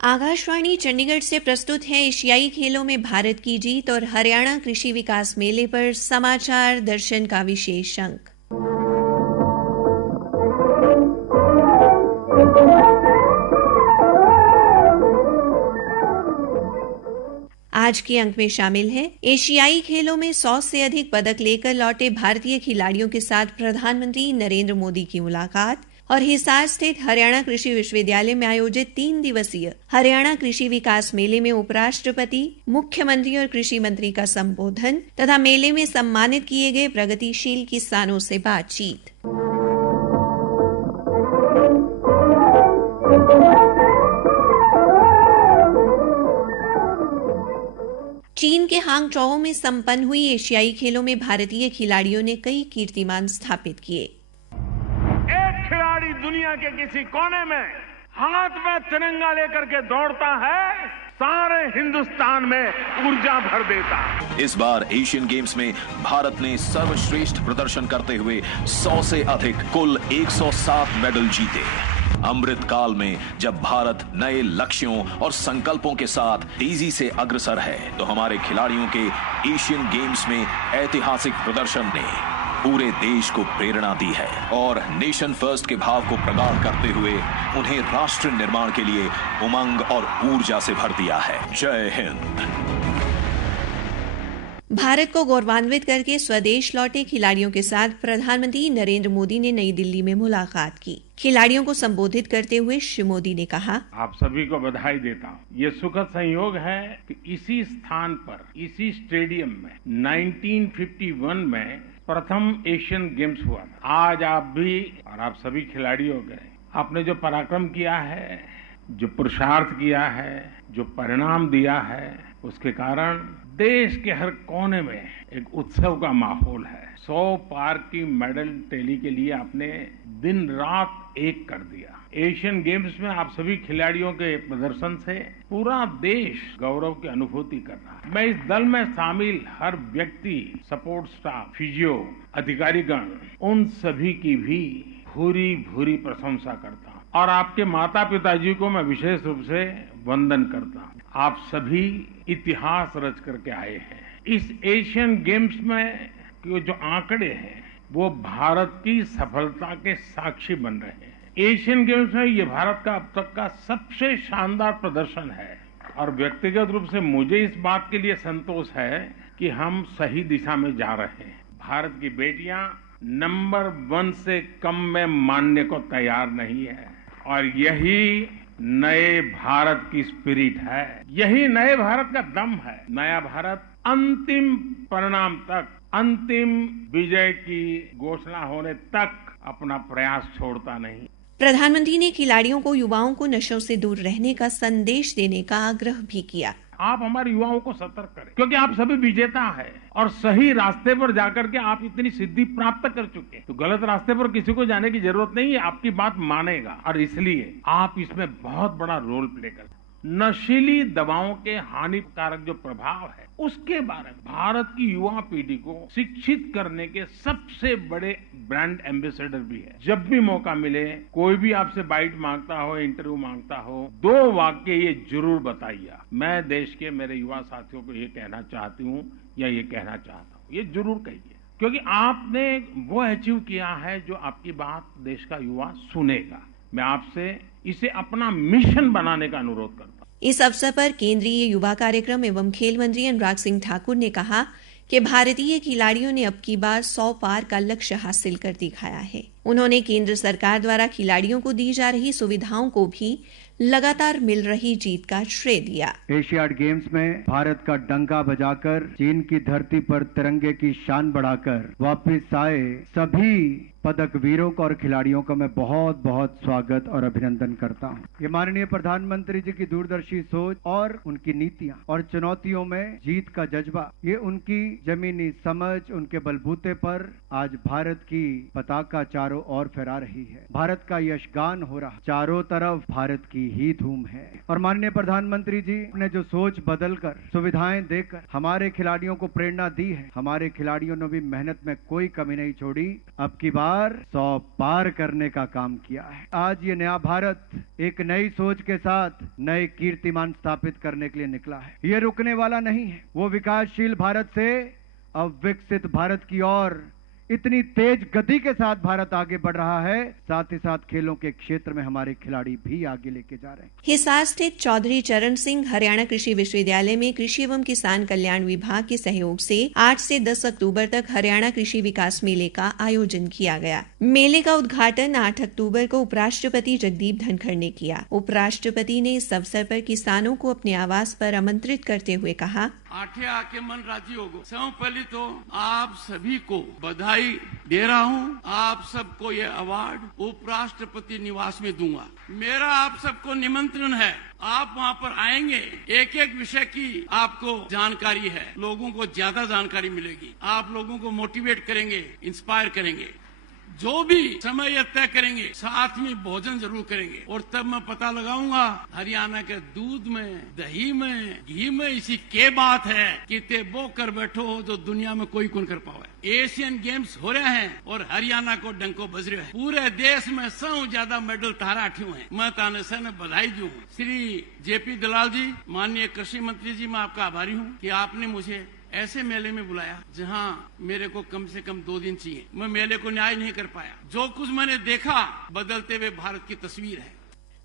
आकाशवाणी चंडीगढ़ से प्रस्तुत है एशियाई खेलों में भारत की जीत और हरियाणा कृषि विकास मेले पर समाचार दर्शन का विशेष अंक। आज के अंक में शामिल है एशियाई खेलों में 100 से अधिक पदक लेकर लौटे भारतीय खिलाड़ियों के साथ प्रधानमंत्री नरेंद्र मोदी की मुलाकात और हिसार स्थित हरियाणा कृषि विश्वविद्यालय में आयोजित 3 दिवसीय हरियाणा कृषि विकास मेले में उपराष्ट्रपति, मुख्यमंत्री और कृषि मंत्री का संबोधन तथा मेले में सम्मानित किए गए प्रगतिशील किसानों से बातचीत। चीन के हांगझोउ में संपन्न हुई एशियाई खेलों में भारतीय खिलाड़ियों ने कई कीर्तिमान स्थापित किए। एक खिलाड़ी दुनिया के किसी कोने में हाथ में तिरंगा लेकर के दौड़ता है, सारे हिंदुस्तान में ऊर्जा भर देता है। इस बार एशियन गेम्स में भारत ने सर्वश्रेष्ठ प्रदर्शन करते हुए 100 से अधिक कुल 107 मेडल जीते। अमृत काल में जब भारत नए लक्ष्यों और संकल्पों के साथ तेजी से अग्रसर है, तो हमारे खिलाड़ियों के एशियन गेम्स में ऐतिहासिक प्रदर्शन ने पूरे देश को प्रेरणा दी है और नेशन फर्स्ट के भाव को प्रगाढ़ करते हुए उन्हें राष्ट्र निर्माण के लिए उमंग और ऊर्जा से भर दिया है। जय हिंद। भारत को गौरवान्वित करके स्वदेश लौटे खिलाड़ियों के साथ प्रधानमंत्री नरेंद्र मोदी ने नई दिल्ली में मुलाकात की। खिलाड़ियों को संबोधित करते हुए श्री मोदी ने कहा, आप सभी को बधाई देता हूँ। ये सुखद संयोग है कि इसी स्थान पर, इसी स्टेडियम में 1951 में प्रथम एशियन गेम्स हुआ था। आज आप भी और आप सभी खिलाड़ियों के आपने जो पराक्रम किया है, जो पुरुषार्थ किया है, जो परिणाम दिया है, उसके कारण देश के हर कोने में एक उत्सव का माहौल है। 100 पार की मेडल टैली के लिए आपने दिन रात एक कर दिया। एशियन गेम्स में आप सभी खिलाड़ियों के प्रदर्शन से पूरा देश गौरव की अनुभूति कर रहा है। मैं इस दल में शामिल हर व्यक्ति, सपोर्ट स्टाफ, फिजियो, अधिकारीगण, उन सभी की भी भूरी भूरी प्रशंसा करता हूँ और आपके माता पिताजी को मैं विशेष रूप से वंदन करता हूँ। आप सभी इतिहास रच करके आए हैं। इस एशियन गेम्स में जो आंकड़े हैं वो भारत की सफलता के साक्षी बन रहे हैं। एशियन गेम्स में ये भारत का अब तक का सबसे शानदार प्रदर्शन है और व्यक्तिगत रूप से मुझे इस बात के लिए संतोष है कि हम सही दिशा में जा रहे हैं। भारत की बेटियां नंबर 1 से कम में मानने को तैयार नहीं है और यही नए भारत की स्पिरिट है, यही नए भारत का दम है। नया भारत अंतिम परिणाम तक, अंतिम विजय की घोषणा होने तक अपना प्रयास छोड़ता नहीं। प्रधानमंत्री ने खिलाड़ियों को युवाओं को नशों से दूर रहने का संदेश देने का आग्रह भी किया। आप हमारे युवाओं को सतर्क करें, क्योंकि आप सभी विजेता हैं और सही रास्ते पर जाकर के आप इतनी सिद्धि प्राप्त कर चुके हैं, तो गलत रास्ते पर किसी को जाने की जरूरत नहीं है। आपकी बात मानेगा और इसलिए आप इसमें बहुत बड़ा रोल प्ले कर। नशीली दवाओं के हानिकारक जो प्रभाव है उसके बारे में भारत की युवा पीढ़ी को शिक्षित करने के सबसे बड़े ब्रांड एम्बेसडर भी है। जब भी मौका मिले, कोई भी आपसे बाइट मांगता हो, इंटरव्यू मांगता हो, 2 वाक्य ये जरूर बताइए, मैं देश के मेरे युवा साथियों को ये कहना चाहती हूँ या ये कहना चाहता हूँ, ये जरूर कहिए, क्योंकि आपने वो अचीव किया है जो आपकी बात देश का युवा सुनेगा। मैं आपसे इसे अपना मिशन बनाने का अनुरोध करता हूं। इस अवसर पर केंद्रीय युवा कार्यक्रम एवं खेल मंत्री अनुराग सिंह ठाकुर ने कहा कि भारतीय खिलाड़ियों ने अब की बार 100 पार का लक्ष्य हासिल कर दिखाया है। उन्होंने केंद्र सरकार द्वारा खिलाड़ियों को दी जा रही सुविधाओं को भी लगातार मिल रही जीत का श्रेय दिया। एशियाड गेम्स में भारत का डंका बजाकर चीन की धरती पर तिरंगे की शान बढ़ाकर वापस आए सभी पदक वीरों को और खिलाड़ियों का मैं बहुत बहुत स्वागत और अभिनंदन करता हूं। ये माननीय प्रधानमंत्री जी की दूरदर्शी सोच और उनकी नीतियां और चुनौतियों में जीत का जज्बा, ये उनकी जमीनी समझ, उनके बलबूते पर आज भारत की पताका चारों ओर फहरा रही है। भारत का यशगान हो रहा, चारों तरफ भारत की ही धूम है। और माननीय प्रधानमंत्री जी ने जो सोच बदलकर, सुविधाएं देकर हमारे खिलाड़ियों को प्रेरणा दी है, हमारे खिलाड़ियों ने भी मेहनत में कोई कमी नहीं छोड़ी। अब की बार बार 100 पार करने का काम किया है। आज ये नया भारत एक नई सोच के साथ नए कीर्तिमान स्थापित करने के लिए निकला है। ये रुकने वाला नहीं है। वो विकासशील भारत से अब विकसित भारत की ओर इतनी तेज गति के साथ भारत आगे बढ़ रहा है, साथ ही साथ खेलों के क्षेत्र में हमारे खिलाड़ी भी आगे लेके जा रहे हैं। हिसार स्थित चौधरी चरण सिंह हरियाणा कृषि विश्वविद्यालय में कृषि एवं किसान कल्याण विभाग के सहयोग से 8 से 10 अक्टूबर तक हरियाणा कृषि विकास मेले का आयोजन किया गया। मेले का उद्घाटन 8 अक्टूबर को उपराष्ट्रपति जगदीप धनखड़ ने किया। उपराष्ट्रपति ने इस अवसर पर किसानों को अपने आवास पर आमंत्रित करते हुए कहा, आठे आके मन राजी होगो। सबसे पहले तो आप सभी को बधाई दे रहा हूँ। आप सबको ये अवार्ड उपराष्ट्रपति निवास में दूंगा। मेरा आप सबको निमंत्रण है, आप वहाँ पर आएंगे, एक एक विषय की आपको जानकारी है, लोगों को ज्यादा जानकारी मिलेगी, आप लोगों को मोटिवेट करेंगे, इंस्पायर करेंगे। जो भी समय यह तय करेंगे, साथ में भोजन जरूर करेंगे। और तब मैं पता लगाऊंगा हरियाणा के दूध में, दही में, घी में इसी के बात है कि ते वो कर बैठो जो दुनिया में कोई कौन कर पावे। एशियन गेम्स हो रहे हैं और हरियाणा को डंको बज रहे हैं। पूरे देश में 100 ज्यादा मेडल तारा अठियों हैं। मैं ताने से बधाई दूं। श्री जेपी दलाल जी, माननीय कृषि मंत्री जी, मैं आपका आभारी हूँ कि आपने मुझे ऐसे मेले में बुलाया जहां मेरे को कम से कम 2 दिन चाहिए। मैं मेले को न्याय नहीं कर पाया। जो कुछ मैंने देखा बदलते हुए भारत की तस्वीर है।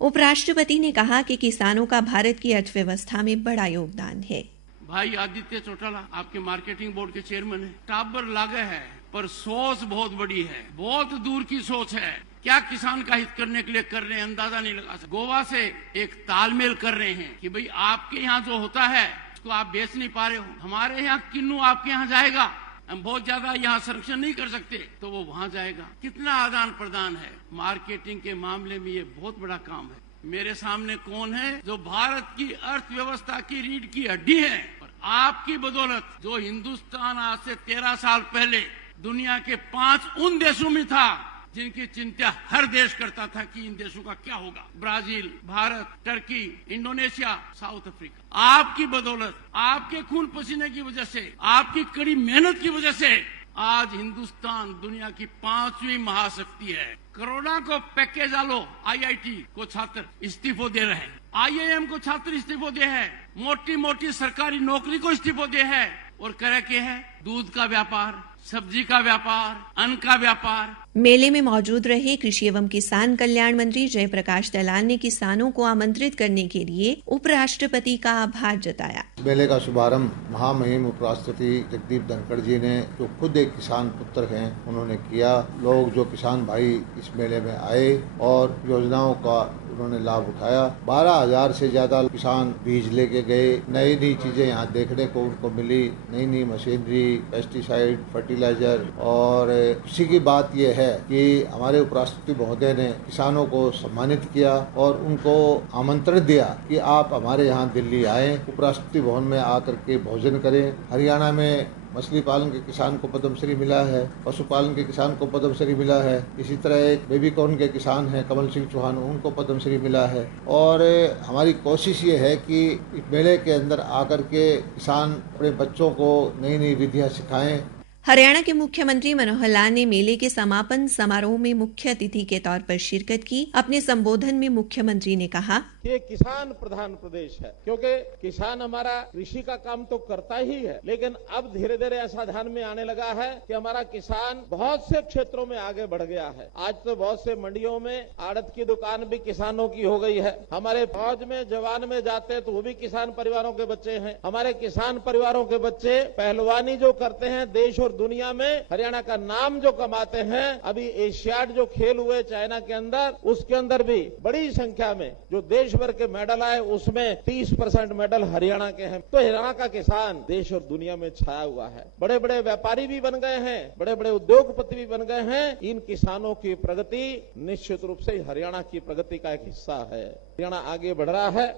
उपराष्ट्रपति ने कहा कि किसानों का भारत की अर्थव्यवस्था में बड़ा योगदान है। भाई आदित्य चौटाला आपके मार्केटिंग बोर्ड के चेयरमैन है। टाबर लागे है पर सोच बहुत बड़ी है, बहुत दूर की सोच है। क्या किसान का हित करने के लिए कर रहे हैं अंदाजा नहीं लगा सकते। गोवा से एक तालमेल कर रहे हैं कि भाई आपके यहाँ जो होता है को आप बेच नहीं पा रहे हो, हमारे यहाँ किन्नू आपके यहाँ जाएगा, हम बहुत ज्यादा यहाँ संरक्षण नहीं कर सकते तो वो वहाँ जाएगा। कितना आदान प्रदान है। मार्केटिंग के मामले में ये बहुत बड़ा काम है। मेरे सामने कौन है जो भारत की अर्थव्यवस्था की रीढ़ की हड्डी है। और आपकी बदौलत जो हिंदुस्तान आज से 13 साल पहले दुनिया के 5 उन देशों में था जिनकी चिंता हर देश करता था कि इन देशों का क्या होगा। Brazil, Bharat, Turkey, Indonesia, south Africa. आपकी बदौलत, आपके खून पसीने की वजह से, आपकी कड़ी मेहनत की वजह से आज हिंदुस्तान दुनिया की 5वीं महाशक्ति है। कोरोना को पैकेज आलो, IIT को छात्र इस्तीफो दे रहे हैं, IIM को छात्र इस्तीफो दे है, मोटी मोटी सरकारी नौकरी को इस्तीफो दे है और करे के है दूध का व्यापार, सब्जी का व्यापार, अन्न का व्यापार। मेले में मौजूद रहे कृषि एवं किसान कल्याण मंत्री जयप्रकाश दलाल ने किसानों को आमंत्रित करने के लिए उपराष्ट्रपति का आभार जताया। मेले का शुभारंभ महामहिम उपराष्ट्रपति जगदीप धनखड़ जी ने, जो खुद एक किसान पुत्र हैं, उन्होंने किया। लोग जो किसान भाई इस मेले में आए और योजनाओं का उन्होंने लाभ उठाया। 12,000 से ज्यादा किसान बीज लेके गए। नई नई चीजें यहाँ देखने को उनको मिली, नई नई मशीनरी, पेस्टिसाइड, फर्टिलाइजर। और खुशी की बात यह है कि हमारे उपराष्ट्रपति महोदय ने किसानों को सम्मानित किया और उनको आमंत्रण दिया कि आप हमारे यहाँ दिल्ली आएं, उपराष्ट्रपति भवन में आकर के भोजन करें। हरियाणा में मछली पालन के किसान को पद्मश्री मिला है, पशुपालन के किसान को पद्मश्री मिला है। इसी तरह एक बेबी कॉर्न के किसान हैं कमल सिंह चौहान, उनको पद्मश्री मिला है। और हमारी कोशिश ये है कि इस मेले के अंदर आकर के किसान अपने बच्चों को नई नई विधियाँ सिखाएं। हरियाणा के मुख्यमंत्री मनोहर लाल ने मेले के समापन समारोह में मुख्य अतिथि के तौर पर शिरकत की। अपने संबोधन में मुख्यमंत्री ने कहा कि किसान प्रधान प्रदेश है, क्योंकि किसान हमारा कृषि का काम तो करता ही है, लेकिन अब धीरे धीरे ऐसा ध्यान में आने लगा है कि हमारा किसान बहुत से क्षेत्रों में आगे बढ़ गया है। आज तो बहुत से मंडियों में आड़त की दुकान भी किसानों की हो गई है। हमारे फौज में जवान में जाते हैं तो वो भी किसान परिवारों के बच्चे हैं। हमारे किसान परिवारों के बच्चे पहलवानी जो करते हैं, देश और दुनिया में हरियाणा का नाम जो कमाते हैं। अभी एशियाड जो खेल हुए चाइना के अंदर, उसके अंदर भी बड़ी संख्या में जो देश भर के मेडल आए, उसमें 30% मेडल हरियाणा के हैं। तो हरियाणा का किसान देश और दुनिया में छाया हुआ है। बड़े बड़े व्यापारी भी बन गए हैं, बड़े बड़े उद्योगपति भी बन गए हैं। इन किसानों की प्रगति निश्चित रूप से हरियाणा की प्रगति का एक हिस्सा है। हरियाणा आगे बढ़ रहा है,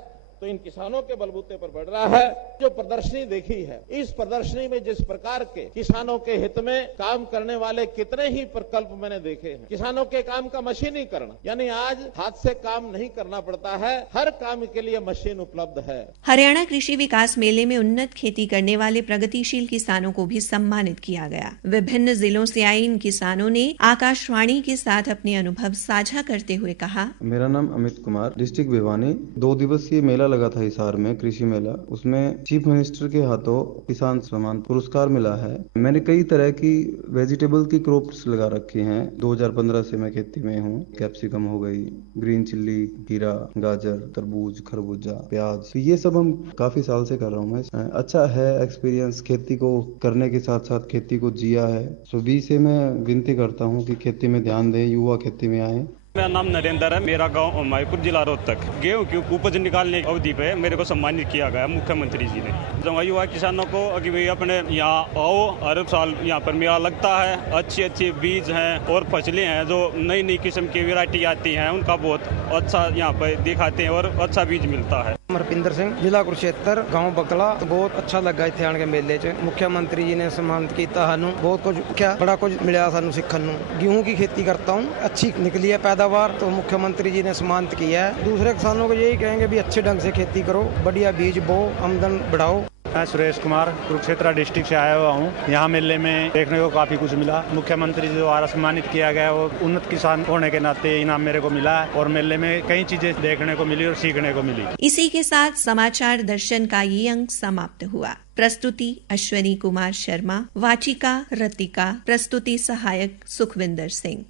तो इन किसानों के बलबूते पर बढ़ रहा है। जो प्रदर्शनी देखी है, इस प्रदर्शनी में जिस प्रकार के किसानों के हित में काम करने वाले कितने ही प्रकल्प मैंने देखे हैं। किसानों के काम का मशीनीकरण, यानी आज हाथ से काम नहीं करना पड़ता है, हर काम के लिए मशीन उपलब्ध है। हरियाणा कृषि विकास मेले में उन्नत खेती करने वाले प्रगतिशील किसानों को भी सम्मानित किया गया। विभिन्न जिलों से आए इन किसानों ने आकाशवाणी के साथ अपने अनुभव साझा करते हुए कहा, मेरा नाम अमित कुमार, डिस्ट्रिक्ट भिवानी। 2 दिवसीय मेला लगा था हिसार में, कृषि मेला। उसमें चीफ मिनिस्टर के हाथों किसान सम्मान पुरस्कार मिला है। मैंने कई तरह की वेजिटेबल की क्रॉप्स लगा रखी हैं। 2015 से मैं खेती में हूँ। कैप्सिकम हो गई, ग्रीन चिल्ली, खीरा, गाजर, तरबूज, खरबूजा, प्याज, तो ये सब हम काफी साल से कर रहा हूँ मैं। अच्छा है एक्सपीरियंस, खेती को करने के साथ साथ खेती को जिया है। सभी से मैं विनती करता हूँ कि खेती में ध्यान दें, युवा खेती में आए। मेरा नाम नरेंद्र है। मेरा गांव उमायपुर, जिला रोहतक। गेहूं की उपज निकालने की अवधि पे मेरे को सम्मानित किया गया मुख्यमंत्री जी ने। युवा किसानों को कि भाई अपने यहाँ आओ, हर साल यहाँ पर मेला लगता है। अच्छे अच्छे बीज हैं और फसलें हैं, जो नई नई किस्म की वैरायटी आती हैं, उनका बहुत अच्छा यहाँ पर दिखाते हैं और अच्छा बीज मिलता है। हरपिंदर सिंह, जिला कुरुक्षेत्र, गांव बकला। तो बहुत अच्छा लगा इत्थे आण के मेले च। मुख्यमंत्री जी ने सम्मानित किया सानू, बहुत कुछ क्या बड़ा कुछ मिला सानू सीखन नू। गेहूं की खेती करता हूँ, अच्छी निकली है पैदावार, तो मुख्यमंत्री जी ने सम्मानित किया है। दूसरे किसानों को यही कहेंगे भी अच्छे ढंग से खेती करो, बढ़िया बीज बो, आमदन बढ़ाओ। मैं सुरेश कुमार कुरुक्षेत्र डिस्ट्रिक्ट से आया हुआ हूँ। यहाँ मेले में देखने को काफी कुछ मिला। मुख्यमंत्री जी द्वारा सम्मानित किया गया और उन्नत किसान होने के नाते इनाम मेरे को मिला है और मेले में कई चीजें देखने को मिली और सीखने को मिली। इसी के साथ समाचार दर्शन का ये अंक समाप्त हुआ। प्रस्तुति अश्वनी कुमार शर्मा, वाचिका रतिका, प्रस्तुति सहायक सुखविंदर सिंह।